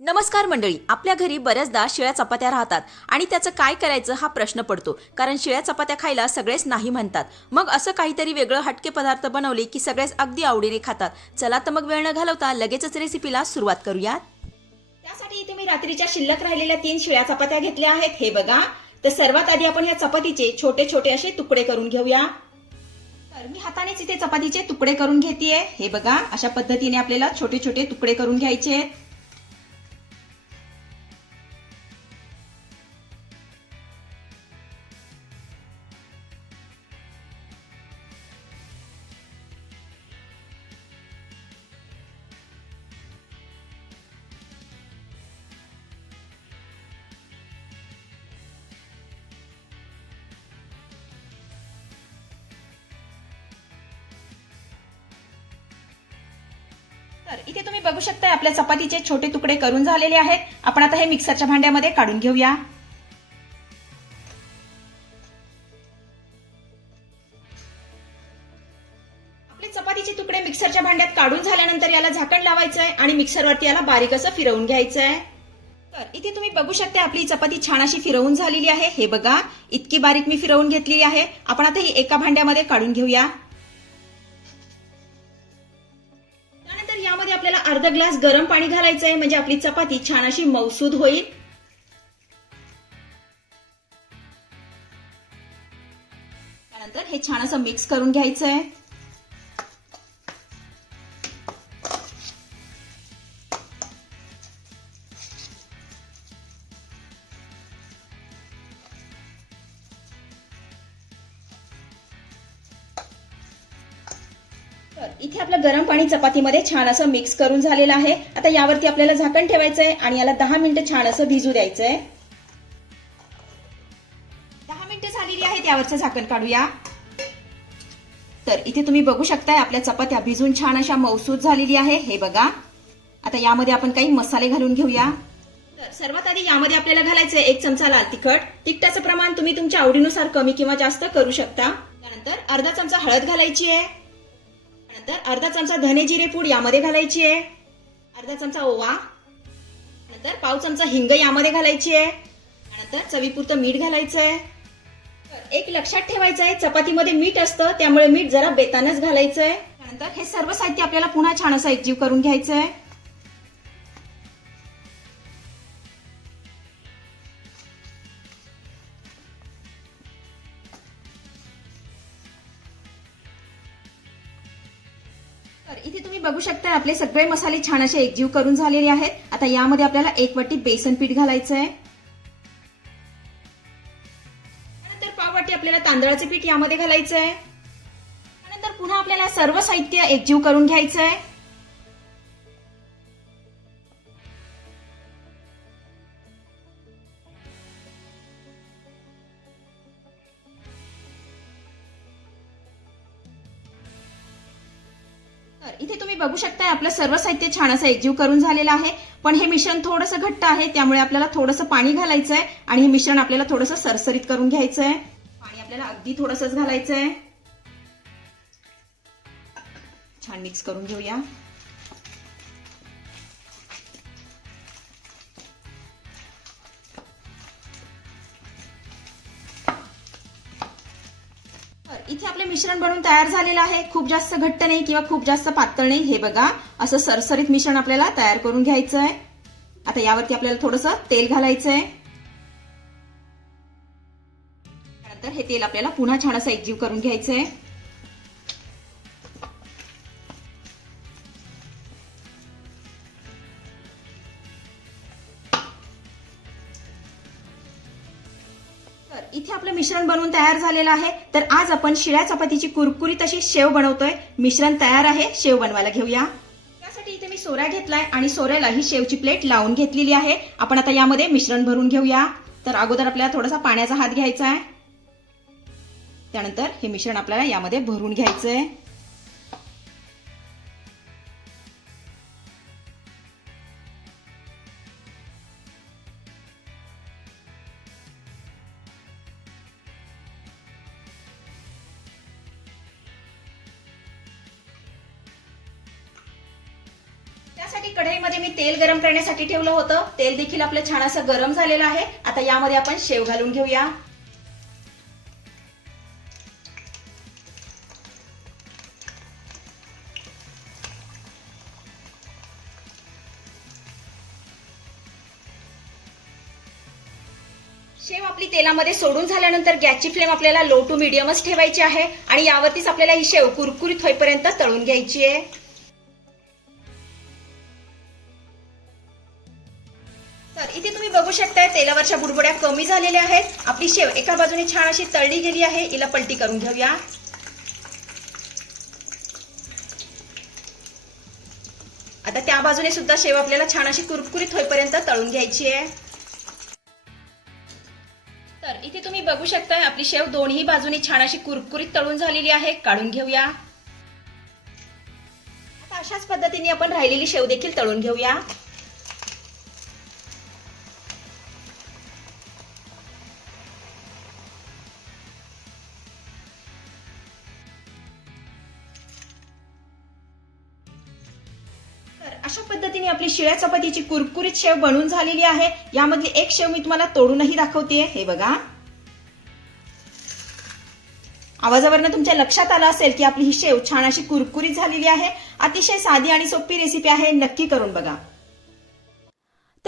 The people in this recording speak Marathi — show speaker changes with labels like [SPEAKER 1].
[SPEAKER 1] नमस्कार मंडळी आपल्या घरी बऱ्याचदा शिळ्या चपात्या राहतात आणि त्याचं काय करायचं हा प्रश्न पडतो. कारण शिळ्या चपात्या खायला सगळेच नाही म्हणतात. मग असं काहीतरी वेगळं हटके पदार्थ बनवले की सगळेच अगदी आवडीने खातात. चला तर मग वेळ न घालवता लगेचच रेसिपीला सुरुवात करूयात.
[SPEAKER 2] त्यासाठी इथे मी रात्रीच्या शिल्लक राहिलेल्या तीन शिळ्या चपात्या घेतल्या आहेत. हे बघा. तर सर्वात आधी आपण या चपातीचे छोटे छोटे असे तुकडे करून घेऊया. तर मी हातानेच इथे चपातीचे तुकडे करून घेतेय. हे बघा अशा पद्धतीने आपल्याला छोटे छोटे तुकडे करून घ्यायचे आहेत. तर इथे तुम्ही बघू शकता आपल्या चपातीचे छोटे तुकडे करून झालेले आहेत. आपण आता हे मिक्सरच्या भांड्यामध्ये काढून घेऊया. आपले चपातीचे तुकडे मिक्सरच्या भांड्यात काढून झाल्यानंतर याला झाकण लावायचं आहे आणि मिक्सरवरती याला बारीक असं फिरवून घ्यायचं आहे तर इथे तुम्ही बघू शकता आपली चपाती छान अशी फिरवून झालेली आहे. हे बघा इतकी बारीक मी फिरवून घेतलेली आहे. आपण आता ही एका भांड्यामध्ये काढून घेऊया. आपल्याला अर्धा ग्लास गरम पाणी घालायचं आहे म्हणजे आपली चपाती छान अशी मौसूद होईल. त्यानंतर हे छान असं मिक्स करून घ्यायचं आहे तर इथे आपलं गरम पाणी चपातीमध्ये छान असं मिक्स करून झालेलं आहे. आता यावरती आपल्याला झाकण ठेवायचं आहे आणि याला दहा मिनिटं छान असं भिजू द्यायचं आहे दहा मिनिटं झालेली आहेत यावरचं झाकण काढूया. तर इथे तुम्ही बघू शकताय आपल्या चपात्या भिजून छान अशा मौसूद झालेली आहे. हे बघा. आता यामध्ये आपण काही मसाले घालून घेऊया. तर सर्वात आधी यामध्ये आपल्याला घालायचं आहे एक चमचा लाल तिखट. तिखटाचं प्रमाण तुम्ही तुमच्या आवडीनुसार कमी किंवा जास्त करू शकता. त्यानंतर अर्धा चमचा हळद घालायची आहे. नंतर अर्धा चमचा धने जिरे पूड यामध्ये घालायची आहे. अर्धा चमचा ओवा. नंतर पाव चमचा हिंग यामध्ये घालायची आहे. त्यानंतर चवीपुरतं मीठ घालायचं आहे. एक लक्षात ठेवायचं आहे चपातीमध्ये मीठ असतं त्यामुळे मीठ जरा बेतानच घालायचं आहे. त्यानंतर हे सर्व साहित्य आपल्याला पुन्हा छान असं एकजीव करून घ्यायचं आहे. तर इथे तुम्ही बघू शकता आपले सगळे मसाले छान असे एकजीव करून झालेले आहेत. आता यामध्ये आपल्याला एक वाटी बेसन पीठ घालायचं आहे त्यानंतर पाव वाटी आपल्याला तांदळाचे पीठ यामध्ये घालायचं आहे त्यानंतर पुन्हा आपल्याला सर्व साहित्य एकजीव करून घ्यायचं आहे तर इथे तुम्ही बघू शकता आपलं सर्व साहित्य छान असं एकजीव करून झालेलं आहे. पण हे मिश्रण थोडंसं घट्ट आहे त्यामुळे आपल्याला थोडंसं पाणी घालायचं आहे आणि हे मिश्रण आपल्याला थोडंसं सरसरीत करून घ्यायचं आहे पाणी आपल्याला अगदी थोडंसंच घालायचं आहे छान मिक्स करून घेऊया. मिश्रण बनून तयार झालेलं आहे. खूप जास्त घट्ट नाही किंवा खूप जास्त पातळ नाही हे बघा. असं सरसरीत मिश्रण आपल्याला तयार करून घ्यायचं आहे आता यावरती आपल्याला थोडंसं तेल घालायचं आहे त्यानंतर हे तेल आपल्याला पुन्हा छान असं एकजीव करून घ्यायचं आहे मिश्रण बनवून तयार झालेलं आहे. तर आज आपण शिळ्या चपातीची कुरकुरीत अशी शेव बनवतोय. मिश्रण तयार आहे. शेव बनवायला घेऊया. त्यासाठी इथे मी सोऱ्या घेतलाय आणि सोऱ्याला ही शेवची प्लेट लावून घेतलेली आहे. आपण आता यामध्ये मिश्रण भरून घेऊया. तर अगोदर आपल्याला थोडासा पाण्याचा हात घ्यायचा आहे. त्यानंतर हे मिश्रण आपल्याला यामध्ये भरून घ्यायचं आहे कढईमध्ये मी तेल गरम करण्यासाठी ठेवलं होतं. तेल देखील आपलं छान असं गरम झालेलं आहे. आता यामध्ये आपण शेव घालून घेऊया. शेव आपली तेलामध्ये सोडून झाल्यानंतर गॅसची फ्लेम आपल्याला लो टू मिडियमच ठेवायची आहे. आणि यावरतीच आपल्याला ही शेव कुरकुरीत होईपर्यंत तळून घ्यायची आहे. तर इथे तुम्ही बघू शकताय तेलावरच्या बुडबुड्या कमी झालेल्या आहेत. आपली शेव एका बाजूने छान अशी तळली गेली आहे. हिला पलटी करून घेऊया. आता त्या बाजूने सुद्धा शेव आपल्याला छान अशी कुरकुरीत होईपर्यंत तळून घ्यायची आहे. तर इथे तुम्ही बघू शकताय आपली शेव दोन्ही बाजूने छान अशी कुरकुरीत तळून झालेली आहे. काढून घेऊया. आता अशाच पद्धतीने आपण राहिलेली शेव देखील तळून घेऊया. तर अशा पद्धतीने आपली शिळ्या चपातीची कुरकुरीत शेव बनून झालेली आहे. यामधली एक शेव मी तुम्हाला तोडूनही दाखवते हे बघा. आवाजावरनं तुमच्या लक्षात आलं असेल की आपली ही शेव छान अशी कुरकुरीत झालेली आहे. अतिशय साधी आणि सोपी रेसिपी आहे. नक्की करून बघा.